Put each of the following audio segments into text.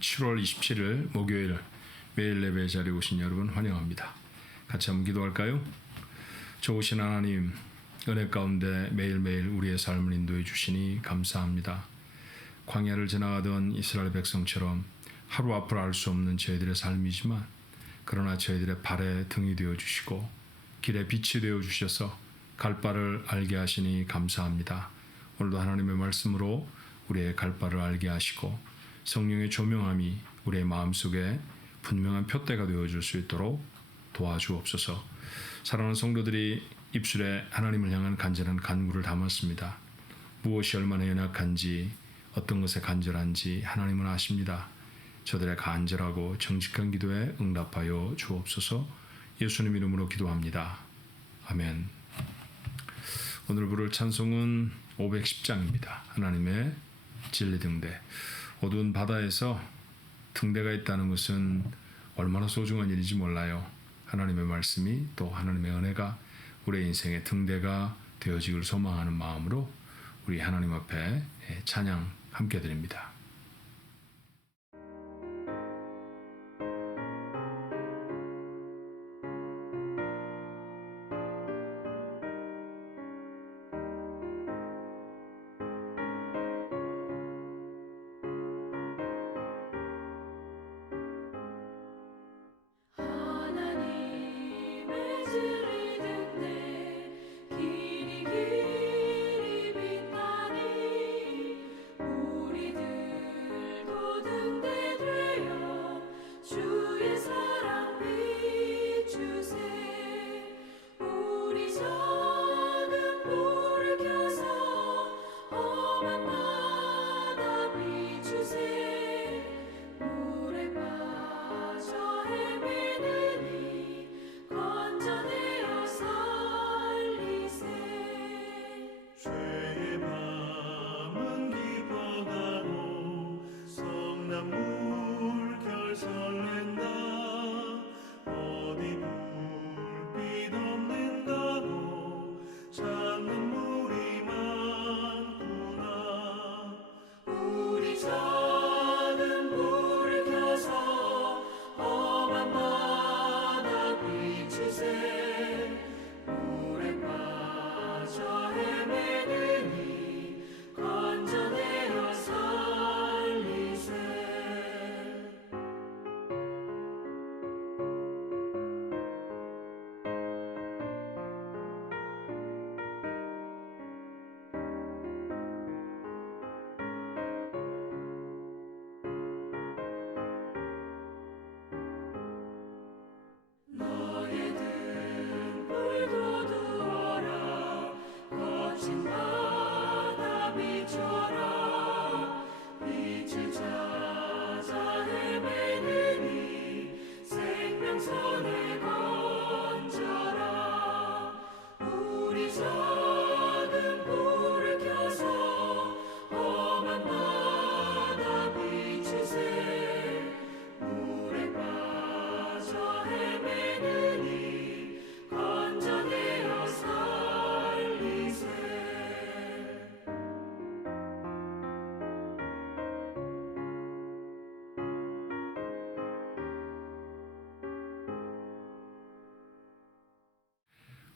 7월 27일 목요일 매일 예배 자리에 오신 여러분 환영합니다. 같이 한번 기도할까요? 좋으신 하나님, 은혜 가운데 매일매일 우리의 삶을 인도해 주시니 감사합니다. 광야를 지나가던 이스라엘 백성처럼 하루 앞을 알 수 없는 저희들의 삶이지만 그러나 저희들의 발에 등이 되어 주시고 길에 빛이 되어 주셔서 갈 바를 알게 하시니 감사합니다. 오늘도 하나님의 말씀으로 우리의 갈 바를 알게 하시고 성령의 조명함이 우리의 마음속에 분명한 표대가 되어줄 수 있도록 도와주옵소서. 사랑하는 성도들이 입술에 하나님을 향한 간절한 간구를 담았습니다. 무엇이 얼마나 연약한지 어떤 것에 간절한지 하나님은 아십니다. 저들의 간절하고 정직한 기도에 응답하여 주옵소서. 예수님 이름으로 기도합니다. 아멘. 오늘 부를 찬송은 510장입니다. 하나님의 진리등대. 어두운 바다에서 등대가 있다는 것은 얼마나 소중한 일인지 몰라요. 하나님의 말씀이 또 하나님의 은혜가 우리의 인생의 등대가 되어지길 소망하는 마음으로 우리 하나님 앞에 찬양 함께 드립니다.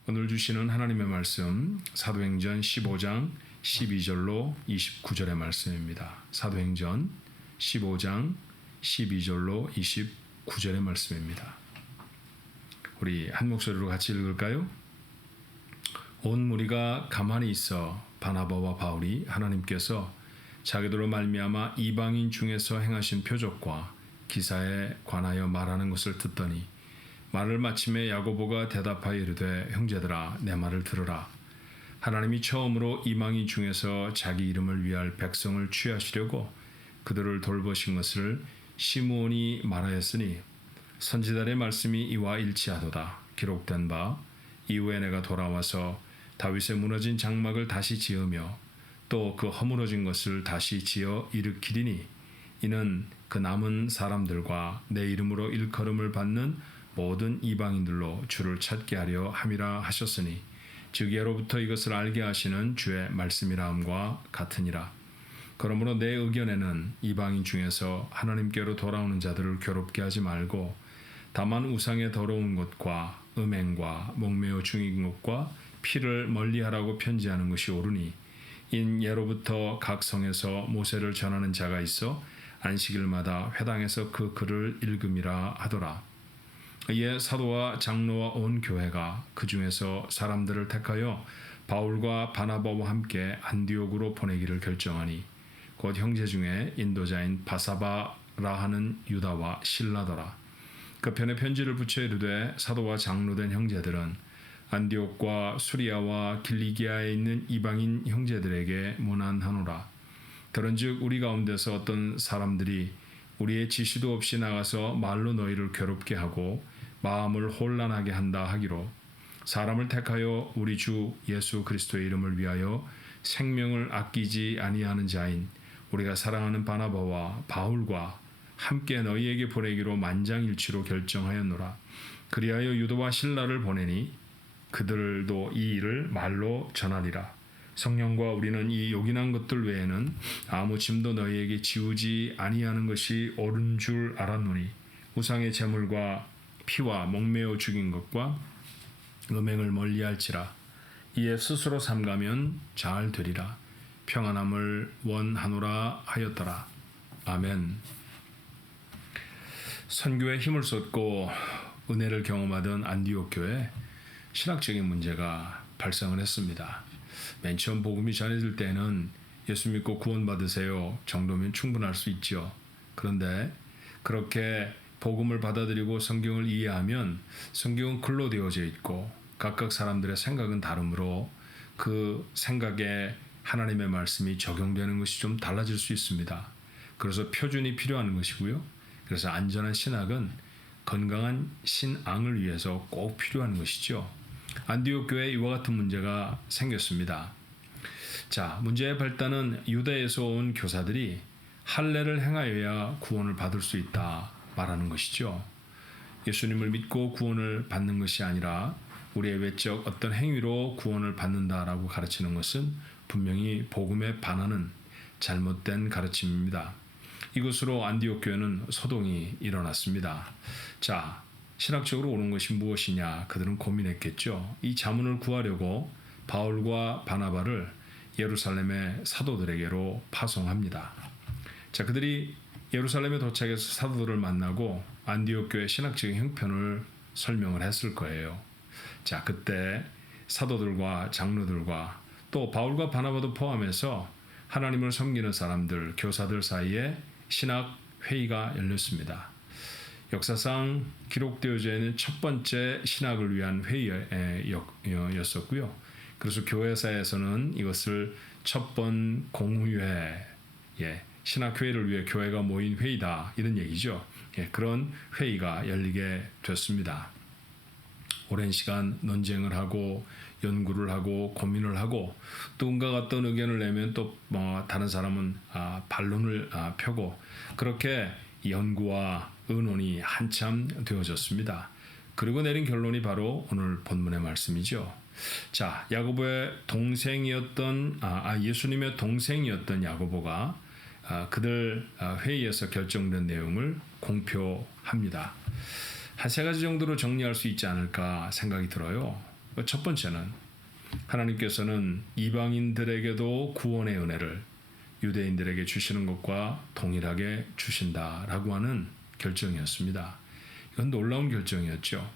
오늘 주시는 하나님의 말씀 사도행전 15장 12절로 29절의 말씀입니다. 사도행전 15장 12절로 29절의 말씀입니다. 우리 한 목소리로 같이 읽을까요? 온 무리가 가만히 있어 바나바와 바울이 하나님께서 자기들로 말미암아 이방인 중에서 행하신 표적과 기사에 관하여 말하는 것을 듣더니 말을 마침에 야고보가 대답하여 이르되 형제들아 내 말을 들으라. 하나님이 처음으로 이방인 중에서 자기 이름을 위할 백성을 취하시려고 그들을 돌보신 것을 시므온이 말하였으니 선지자의 말씀이 이와 일치하도다. 기록된 바 이후에 내가 돌아와서 다윗의 무너진 장막을 다시 지으며 또 그 허물어진 것을 다시 지어 일으키리니 이는 그 남은 사람들과 내 이름으로 일컬음을 받는 모든 이방인들로 주를 찾게 하려 함이라 하셨으니 즉 예로부터 이것을 알게 하시는 주의 말씀이라 함과 같으니라. 그러므로 내 의견에는 이방인 중에서 하나님께로 돌아오는 자들을 괴롭게 하지 말고 다만 우상의 더러운 것과 음행과 목매어 죽인 것과 피를 멀리하라고 편지하는 것이 옳으니 인 예로부터 각 성에서 모세를 전하는 자가 있어 안식일마다 회당에서 그 글을 읽음이라 하더라. 이에 사도와 장로와 온 교회가 그 중에서 사람들을 택하여 바울과 바나바와 함께 안디옥으로 보내기를 결정하니 곧 형제 중에 인도자인 바사바라 하는 유다와 실라더라. 그 편에 편지를 붙여 이르되 사도와 장로된 형제들은 안디옥과 수리아와 길리기아에 있는 이방인 형제들에게 문안하노라. 그런즉 우리 가운데서 어떤 사람들이 우리의 지시도 없이 나가서 말로 너희를 괴롭게 하고 마음을 혼란하게 한다 하기로 사람을 택하여 우리 주 예수 그리스도의 이름을 위하여 생명을 아끼지 아니하는 자인 우리가 사랑하는 바나바와 바울과 함께 너희에게 보내기로 만장일치로 결정하였노라. 그리하여 유다와 실라를 보내니 그들도 이 일을 말로 전하리라. 성령과 우리는 이 요긴한 것들 외에는 아무 짐도 너희에게 지우지 아니하는 것이 옳은 줄 알았노니 우상의 제물과 피와 목매어 죽인 것과 음행을 멀리할지라. 이에 스스로 삼가면 잘 되리라. 평안함을 원하노라 하였더라. 아멘. 선교에 힘을 쏟고 은혜를 경험하던 안디옥 교회 신학적인 문제가 발생을 했습니다. 맨 처음 복음이 전해질 때는 예수 믿고 구원받으세요 정도면 충분할 수 있죠. 그런데 그렇게 복음을 받아들이고 성경을 이해하면 성경은 글로 되어져 있고 각각 사람들의 생각은 다르므로 그 생각에 하나님의 말씀이 적용되는 것이 좀 달라질 수 있습니다. 그래서 표준이 필요한 것이고요. 그래서 안전한 신학은 건강한 신앙을 위해서 꼭 필요한 것이죠. 안디옥 교회에 이와 같은 문제가 생겼습니다. 자, 문제의 발단은 유다에서 온 교사들이 할례를 행하여야 구원을 받을 수 있다 말하는 것이죠. 예수님을 믿고 구원을 받는 것이 아니라 우리의 외적 어떤 행위로 구원을 받는다라고 가르치는 것은 분명히 복음에 반하는 잘못된 가르침입니다. 이것으로 안디옥 교회는 소동이 일어났습니다. 자, 신학적으로 옳은 것이 무엇이냐 그들은 고민했겠죠. 이 자문을 구하려고 바울과 바나바를 예루살렘의 사도들에게로 파송합니다. 자, 그들이 예루살렘에 도착해서 사도들을 만나고 안디옥 교회 신학적인 형편을 설명을 했을 거예요. 자, 그때 사도들과 장로들과 또 바울과 바나바도 포함해서 하나님을 섬기는 사람들, 교사들 사이에 신학 회의가 열렸습니다. 역사상 기록되어져 있는 첫 번째 신학을 위한 회의였었고요. 그래서 교회사에서는 이것을 첫 번 공회회, 신학회의를 위해 교회가 모인 회의다 이런 얘기죠. 그런 회의가 열리게 됐습니다. 오랜 시간 논쟁을 하고 연구를 하고 고민을 하고 또 누군가 어떤 의견을 내면 또 다른 사람은 반론을 펴고 그렇게 연구와 의논이 한참 되어졌습니다. 그리고 내린 결론이 바로 오늘 본문의 말씀이죠. 자, 야고보의 동생이었던 예수님의 동생이었던 야고보가 그들 회의에서 결정된 내용을 공표합니다. 한 세 가지 정도로 정리할 수 있지 않을까 생각이 들어요. 첫 번째는 하나님께서는 이방인들에게도 구원의 은혜를 유대인들에게 주시는 것과 동일하게 주신다라고 하는 결정이었습니다. 이건 놀라운 결정이었죠.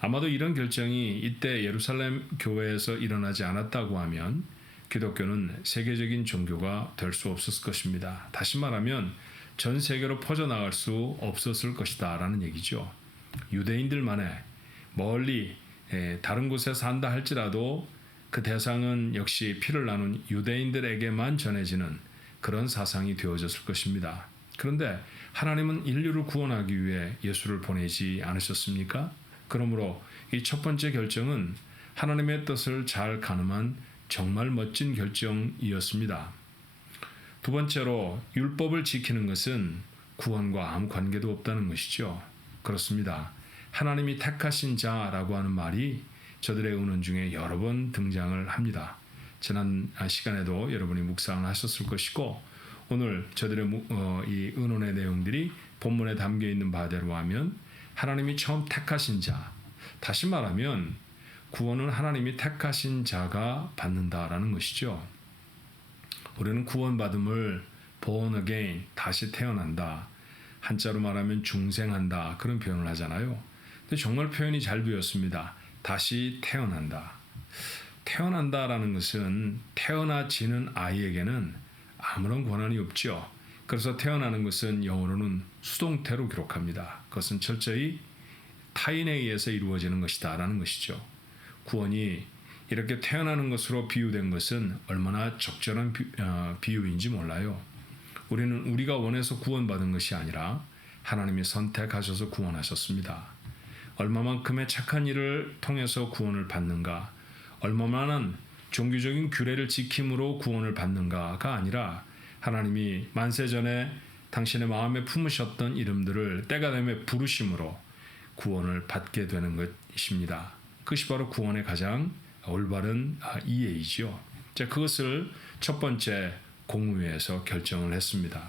아마도 이런 결정이 이때 예루살렘 교회에서 일어나지 않았다고 하면 기독교는 세계적인 종교가 될 수 없었을 것입니다. 다시 말하면 전 세계로 퍼져나갈 수 없었을 것이다 라는 얘기죠. 유대인들만의 멀리 다른 곳에 산다 할지라도 그 대상은 역시 피를 나눈 유대인들에게만 전해지는 그런 사상이 되어졌을 것입니다. 그런데 하나님은 인류를 구원하기 위해 예수를 보내지 않으셨습니까? 그러므로 이 첫 번째 결정은 하나님의 뜻을 잘 가늠한 정말 멋진 결정이었습니다. 두 번째로 율법을 지키는 것은 구원과 아무 관계도 없다는 것이죠. 그렇습니다. 하나님이 택하신 자라고 하는 말이 저들의 의논 중에 여러 번 등장을 합니다. 지난 시간에도 여러분이 묵상을 하셨을 것이고 오늘 저들의 이 의논의 내용들이 본문에 담겨 있는 바대로 하면 하나님이 처음 택하신 자, 다시 말하면 구원은 하나님이 택하신 자가 받는다라는 것이죠. 우리는 구원받음을 born again, 다시 태어난다, 한자로 말하면 중생한다, 그런 표현을 하잖아요. 근데 정말 표현이 잘 비었습니다. 다시 태어난다. 태어난다라는 것은 태어나지는 아이에게는 아무런 권한이 없죠. 그래서 태어나는 것은 영어로는 수동태로 기록합니다. 그것은 철저히 타인에 의해서 이루어지는 것이다 라는 것이죠. 구원이 이렇게 태어나는 것으로 비유된 것은 얼마나 적절한 비유인지 몰라요. 우리는 우리가 원해서 구원받은 것이 아니라 하나님이 선택하셔서 구원하셨습니다. 얼마만큼의 착한 일을 통해서 구원을 받는가, 얼마만한 종교적인 규례를 지킴으로 구원을 받는가가 아니라 하나님이 만세전에 당신의 마음에 품으셨던 이름들을 때가 되면 부르심으로 구원을 받게 되는 것입니다. 그것이 바로 구원의 가장 올바른 이해이지요. 자, 그것을 첫 번째 공의회에서 결정을 했습니다.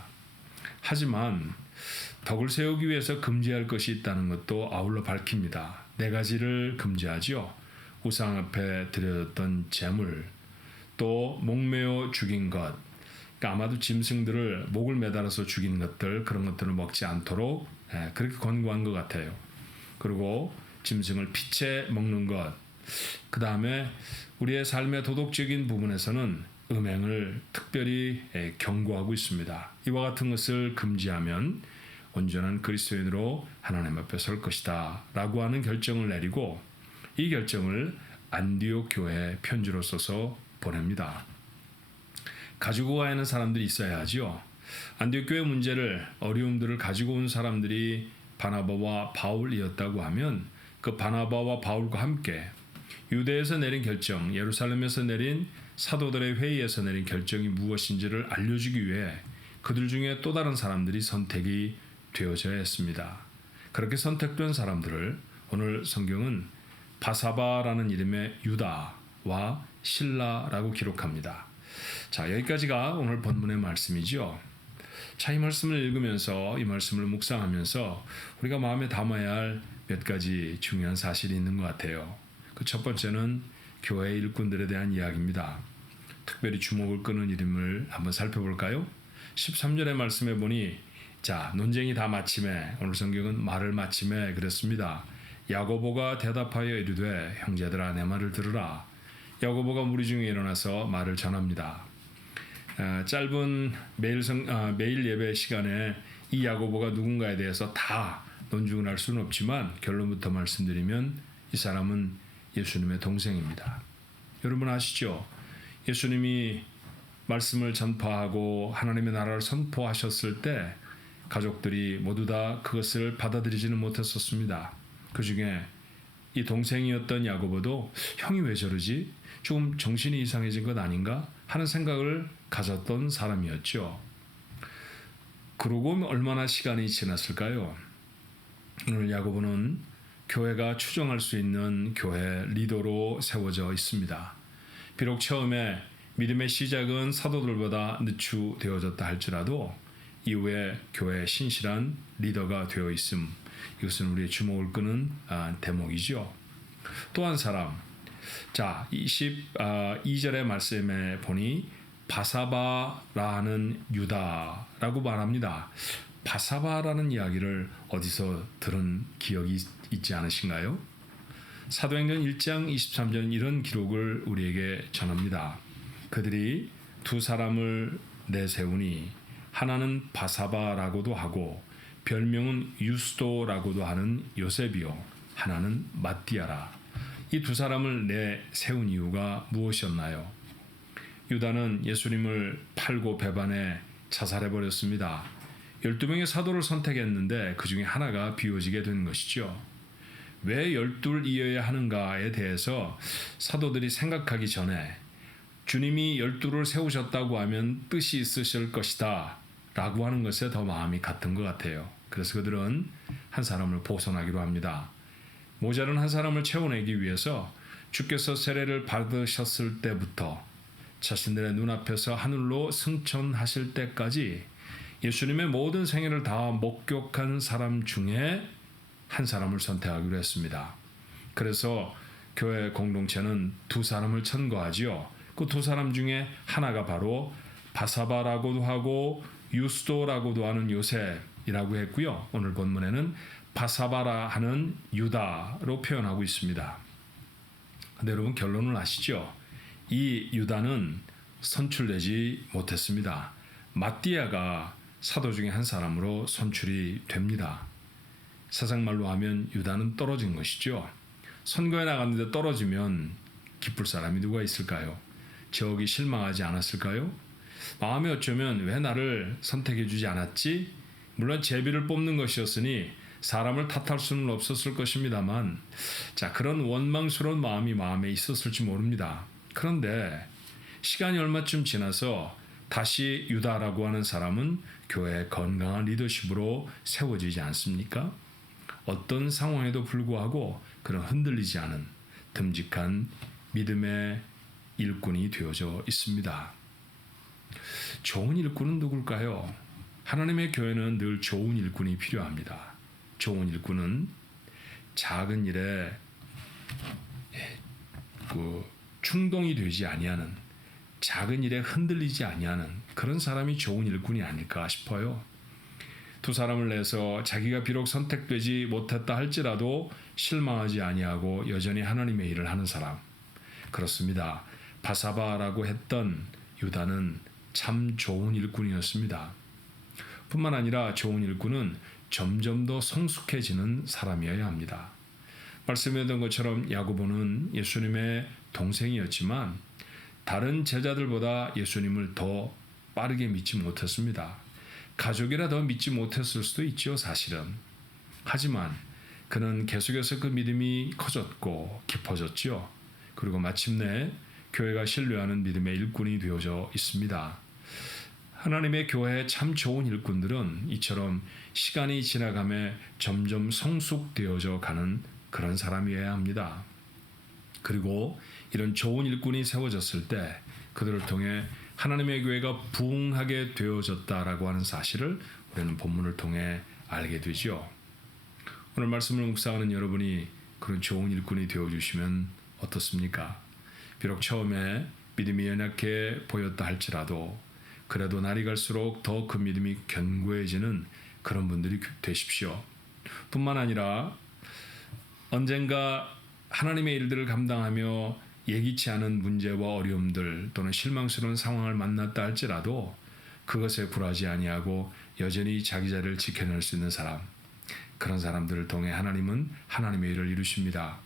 하지만 덕을 세우기 위해서 금지할 것이 있다는 것도 아울러 밝힙니다. 네 가지를 금지하지요. 우상 앞에 드려졌던 제물, 또 목매어 죽인 것, 그러니까 아마도 짐승들을 목을 매달아서 죽인 것들, 그런 것들을 먹지 않도록 그렇게 권고한 것 같아요. 그리고 짐승을 피채 먹는 것, 그 다음에 우리의 삶의 도덕적인 부분에서는 음행을 특별히 경고하고 있습니다. 이와 같은 것을 금지하면 온전한 그리스도인으로 하나님 앞에 설 것이다 라고 하는 결정을 내리고, 이 결정을 안디옥 교회에 편지로 써서 보냅니다. 가지고 가야 하는 사람들이 있어야 하지요. 안디옥 교회 문제를, 어려움들을 가지고 온 사람들이 바나바와 바울이었다고 하면 그 바나바와 바울과 함께 유대에서 내린 결정, 예루살렘에서 내린 사도들의 회의에서 내린 결정이 무엇인지를 알려주기 위해 그들 중에 또 다른 사람들이 선택이 되어져야 했습니다. 그렇게 선택된 사람들을 오늘 성경은 바사바라는 이름의 유다와 실라라고 기록합니다. 자, 여기까지가 오늘 본문의 말씀이죠. 자, 이 말씀을 읽으면서, 이 말씀을 묵상하면서 우리가 마음에 담아야 할 몇 가지 중요한 사실이 있는 것 같아요. 그 첫 번째는 교회 일꾼들에 대한 이야기입니다. 특별히 주목을 끄는 이름을 한번 살펴볼까요? 13절의 말씀에 보니, 자, 논쟁이 다 마침에, 오늘 성경은 말을 마침에 그랬습니다. 야고보가 대답하여 이르되, 형제들아 내 말을 들으라. 야고보가 무리 중에 일어나서 말을 전합니다. 짧은 매일 예배 시간에 이 야고보가 누군가에 대해서 다 논증을 할 수는 없지만 결론부터 말씀드리면 이 사람은 예수님의 동생입니다. 여러분 아시죠? 예수님이 말씀을 전파하고 하나님의 나라를 선포하셨을 때 가족들이 모두 다 그것을 받아들이지는 못했었습니다. 그 중에 이 동생이었던 야고보도 형이 왜 저러지? 조금 정신이 이상해진 것 아닌가? 하는 생각을 가졌던 사람이었죠. 그러고 얼마나 시간이 지났을까요? 오늘 야고보는 교회가 추정할 수 있는 교회 리더로 세워져 있습니다. 비록 처음에 믿음의 시작은 사도들보다 늦추되어졌다 할지라도 이후에 교회의 신실한 리더가 되어 있음, 이것은 우리의 주목을 끄는 대목이죠. 또 한 사람, 자, 22절의 말씀에 보니 바사바라는 유다라고 말합니다. 바사바라는 이야기를 어디서 들은 기억이 있지 않으신가요? 사도행전 1장 23절 이런 기록을 우리에게 전합니다. 그들이 두 사람을 내세우니 하나는 바사바라고도 하고 별명은 유스도라고도 하는 요셉이요 하나는 마띠아라. 이 두 사람을 내세운 이유가 무엇이었나요? 유다는 예수님을 팔고 배반해 자살해버렸습니다. 12명의 사도를 선택했는데 그 중에 하나가 비워지게 된 것이죠. 왜 12이어야 하는가에 대해서 사도들이 생각하기 전에 주님이 12를 세우셨다고 하면 뜻이 있으실 것이다 라고 하는 것에 더 마음이 갔던 것 같아요. 그래서 그들은 한 사람을 보선하기로 합니다. 모자른 한 사람을 채워내기 위해서 주께서 세례를 받으셨을 때부터 자신들의 눈앞에서 하늘로 승천하실 때까지 예수님의 모든 생애를 다 목격한 사람 중에 한 사람을 선택하기로 했습니다. 그래서 교회 공동체는 두 사람을 천거하지요. 그 두 사람 중에 하나가 바로 바사바라고도 하고 유스도라고도 하는 요셉이라고 했고요. 오늘 본문에는 바사바라 하는 유다로 표현하고 있습니다. 근데 여러분 결론을 아시죠? 이 유다는 선출되지 못했습니다. 마띠아가 사도 중에 한 사람으로 선출이 됩니다. 세상말로 하면 유다는 떨어진 것이죠. 선거에 나갔는데 떨어지면 기쁠 사람이 누가 있을까요? 저기 실망하지 않았을까요? 마음에 어쩌면 왜 나를 선택해 주지 않았지? 물론 제비를 뽑는 것이었으니 사람을 탓할 수는 없었을 것입니다만 그런 원망스러운 마음이 마음에 있었을지 모릅니다. 그런데 시간이 얼마쯤 지나서 다시 유다라고 하는 사람은 교회의 건강한 리더십으로 세워지지 않습니까? 어떤 상황에도 불구하고 그런 흔들리지 않은 듬직한 믿음의 일꾼이 되어져 있습니다. 좋은 일꾼은 누굴까요? 하나님의 교회는 늘 좋은 일꾼이 필요합니다. 좋은 일꾼은 작은 일에 충동이 되지 아니하는, 작은 일에 흔들리지 아니하는 그런 사람이 좋은 일꾼이 아닐까 싶어요. 두 사람을 내서 자기가 비록 선택되지 못했다 할지라도 실망하지 아니하고 여전히 하나님의 일을 하는 사람. 그렇습니다. 바사바라고 했던 유다는 참 좋은 일꾼이었습니다. 뿐만 아니라 좋은 일꾼은 점점 더 성숙해지는 사람이어야 합니다. 말씀드린 것처럼 야고보는 예수님의 동생이었지만 다른 제자들보다 예수님을 더 빠르게 믿지 못했습니다. 가족이라 더 믿지 못했을 수도 있죠, 사실은. 하지만 그는 계속해서 그 믿음이 커졌고 깊어졌죠. 그리고 마침내 교회가 신뢰하는 믿음의 일꾼이 되어져 있습니다. 하나님의 교회의 참 좋은 일꾼들은 이처럼 시간이 지나가며 점점 성숙되어져 가는 그런 사람이어야 합니다. 그리고 이런 좋은 일꾼이 세워졌을 때 그들을 통해 하나님의 교회가 부흥하게 되어졌다라고 하는 사실을 우리는 본문을 통해 알게 되죠. 오늘 말씀을 묵상하는 여러분이 그런 좋은 일꾼이 되어주시면 어떻습니까? 비록 처음에 믿음이 연약해 보였다 할지라도 그래도 날이 갈수록 더 그 믿음이 견고해지는 그런 분들이 되십시오. 뿐만 아니라 언젠가 하나님의 일들을 감당하며 예기치 않은 문제와 어려움들 또는 실망스러운 상황을 만났다 할지라도 그것에 굴하지 아니하고 여전히 자기 자리를 지켜낼 수 있는 사람, 그런 사람들을 통해 하나님은 하나님의 일을 이루십니다.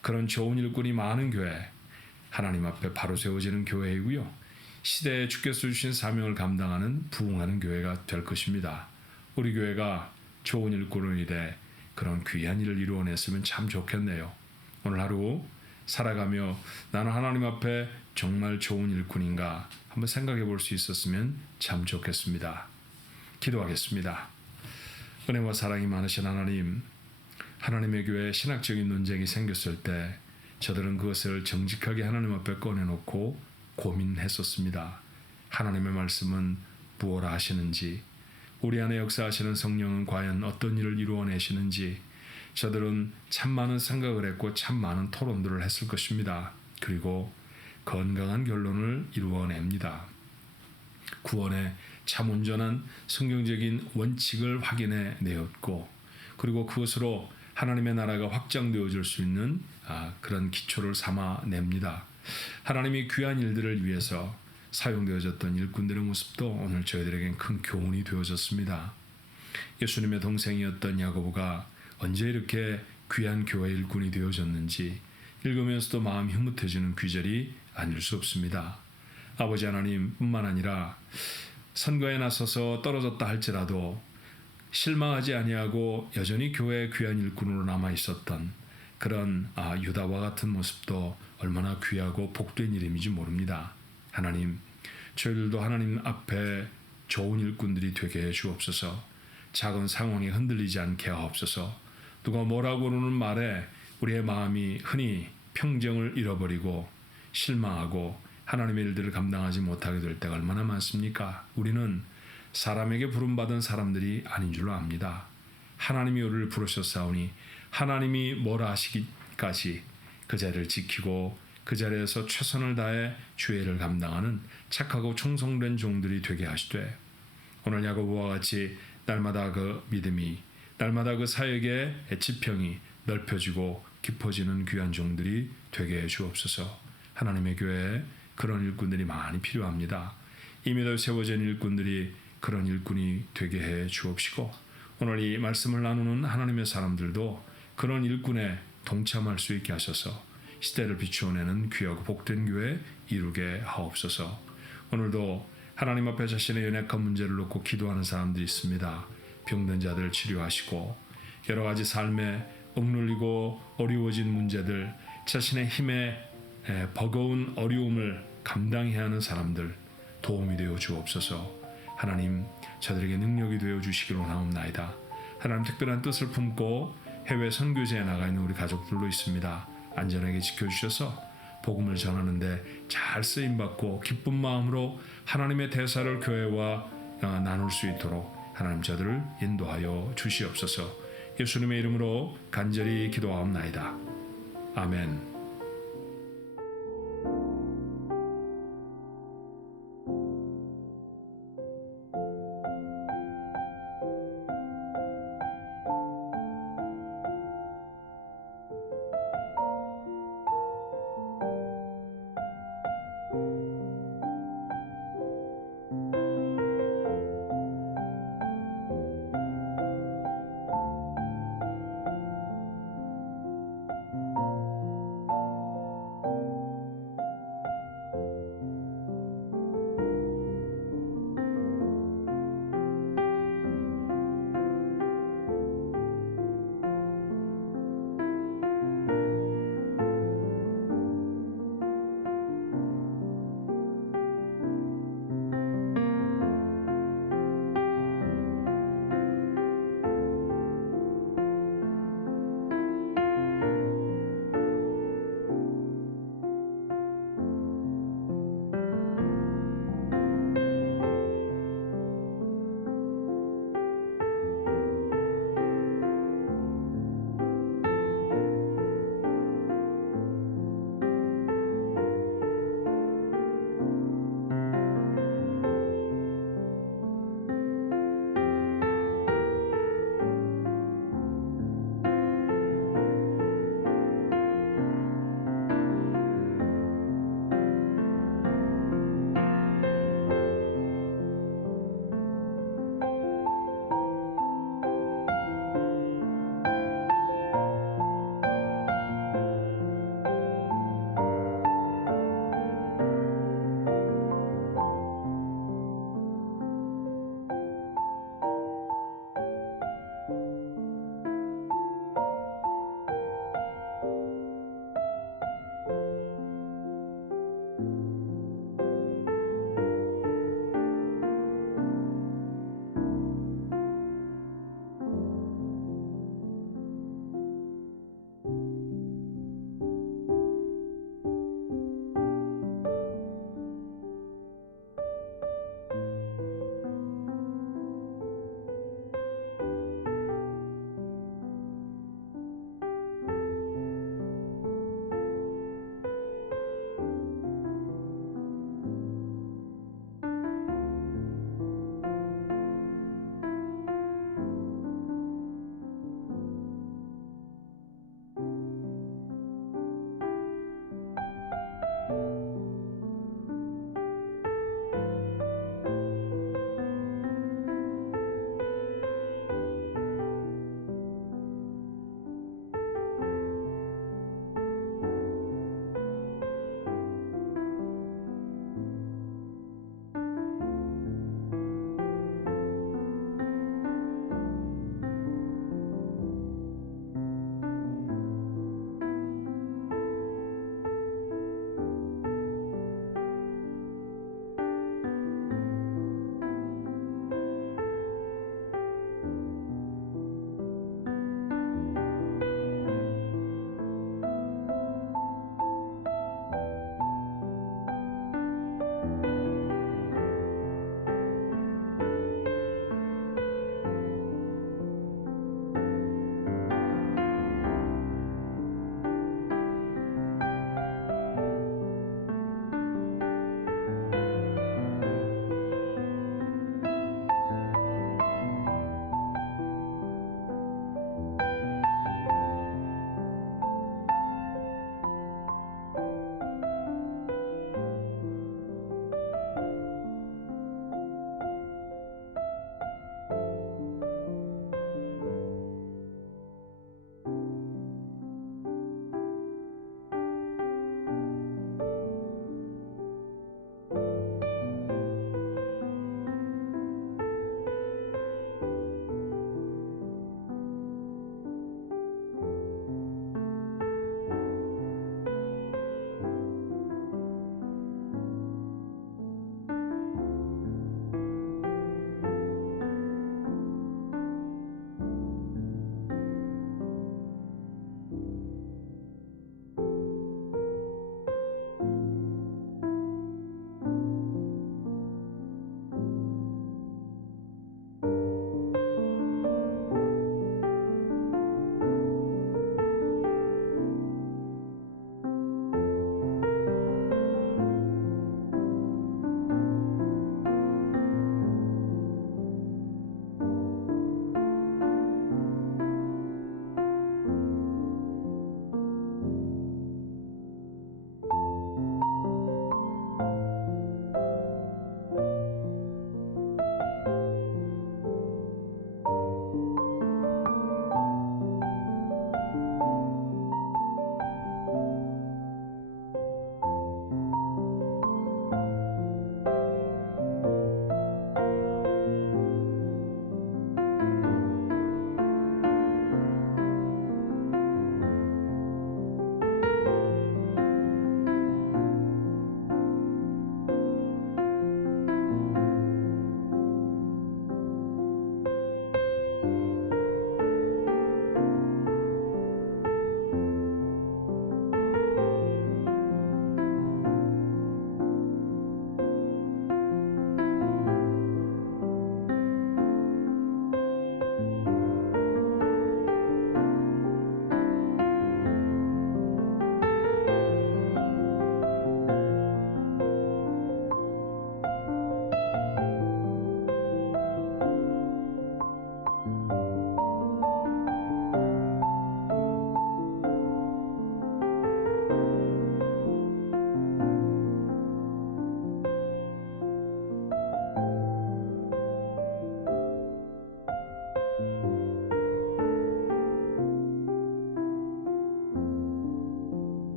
그런 좋은 일꾼이 많은 교회, 하나님 앞에 바로 세워지는 교회이고요. 시대에 주께서 주신 사명을 감당하는 부흥하는 교회가 될 것입니다. 우리 교회가 좋은 일꾼을 이래 그런 귀한 일을 이루어냈으면 참 좋겠네요. 오늘 하루 살아가며 나는 하나님 앞에 정말 좋은 일꾼인가 한번 생각해 볼 수 있었으면 참 좋겠습니다. 기도하겠습니다. 은혜와 사랑이 많으신 하나님, 하나님의 교회에 신학적인 논쟁이 생겼을 때 저들은 그것을 정직하게 하나님 앞에 꺼내놓고 고민했었습니다. 하나님의 말씀은 무엇라 하시는지, 우리 안에 역사하시는 성령은 과연 어떤 일을 이루어내시는지 저들은 참 많은 생각을 했고 참 많은 토론들을 했을 것입니다. 그리고 건강한 결론을 이루어냅니다. 구원의 참 온전한 성경적인 원칙을 확인해 내었고 그리고 그것으로 하나님의 나라가 확장되어질 수 있는 그런 기초를 삼아냅니다. 하나님이 귀한 일들을 위해서 사용되어졌던 일꾼들의 모습도 오늘 저희들에겐 큰 교훈이 되어졌습니다. 예수님의 동생이었던 야고보가 언제 이렇게 귀한 교회 일꾼이 되어졌는지 읽으면서도 마음이 흐뭇해지는 귀절이 아닐 수 없습니다. 아버지 하나님 뿐만 아니라 선거에 나서서 떨어졌다 할지라도 실망하지 아니하고 여전히 교회의 귀한 일꾼으로 남아 있었던 그런 유다와 같은 모습도 얼마나 귀하고 복된 일임인지 모릅니다. 하나님, 저희들도 하나님 앞에 좋은 일꾼들이 되게 해 주옵소서. 작은 상황에 흔들리지 않게 하옵소서. 누가 뭐라고 그러는 말에 우리의 마음이 흔히 평정을 잃어버리고 실망하고 하나님의 일들을 감당하지 못하게 될 때가 얼마나 많습니까? 우리는 사람에게 부름받은 사람들이 아닌 줄로 압니다. 하나님이 우리를 부르셨사오니 하나님이 뭐라 하시기까지 그 자리를 지키고 그 자리에서 최선을 다해 주의 일을 감당하는 착하고 충성된 종들이 되게 하시되, 오늘 야고보와 같이 날마다 그 믿음이, 날마다 그 사역의 지평이 넓혀지고 깊어지는 귀한 종들이 되게 해 주옵소서. 하나님의 교회에 그런 일꾼들이 많이 필요합니다. 이미 세워진 일꾼들이 그런 일꾼이 되게 해 주옵시고, 오늘 이 말씀을 나누는 하나님의 사람들도 그런 일꾼에 동참할 수 있게 하셔서 시대를 비추어내는 귀하고 복된 교회 이루게 하옵소서. 오늘도 하나님 앞에 자신의 연약한 문제를 놓고 기도하는 사람들이 있습니다. 병든 자들 치료하시고, 여러 가지 삶에 억눌리고 어려워진 문제들, 자신의 힘에 버거운 어려움을 감당해야 하는 사람들 도움이 되어 주옵소서. 하나님, 저들에게 능력이 되어 주시기로 나옵나이다. 하나님, 특별한 뜻을 품고 해외 선교지에 나가 있는 우리 가족들도 있습니다. 안전하게 지켜주셔서 복음을 전하는데 잘 쓰임받고 기쁜 마음으로 하나님의 대사를 교회와 나눌 수 있도록 하나님 저들을 인도하여 주시옵소서. 예수님의 이름으로 간절히 기도하옵나이다. 아멘.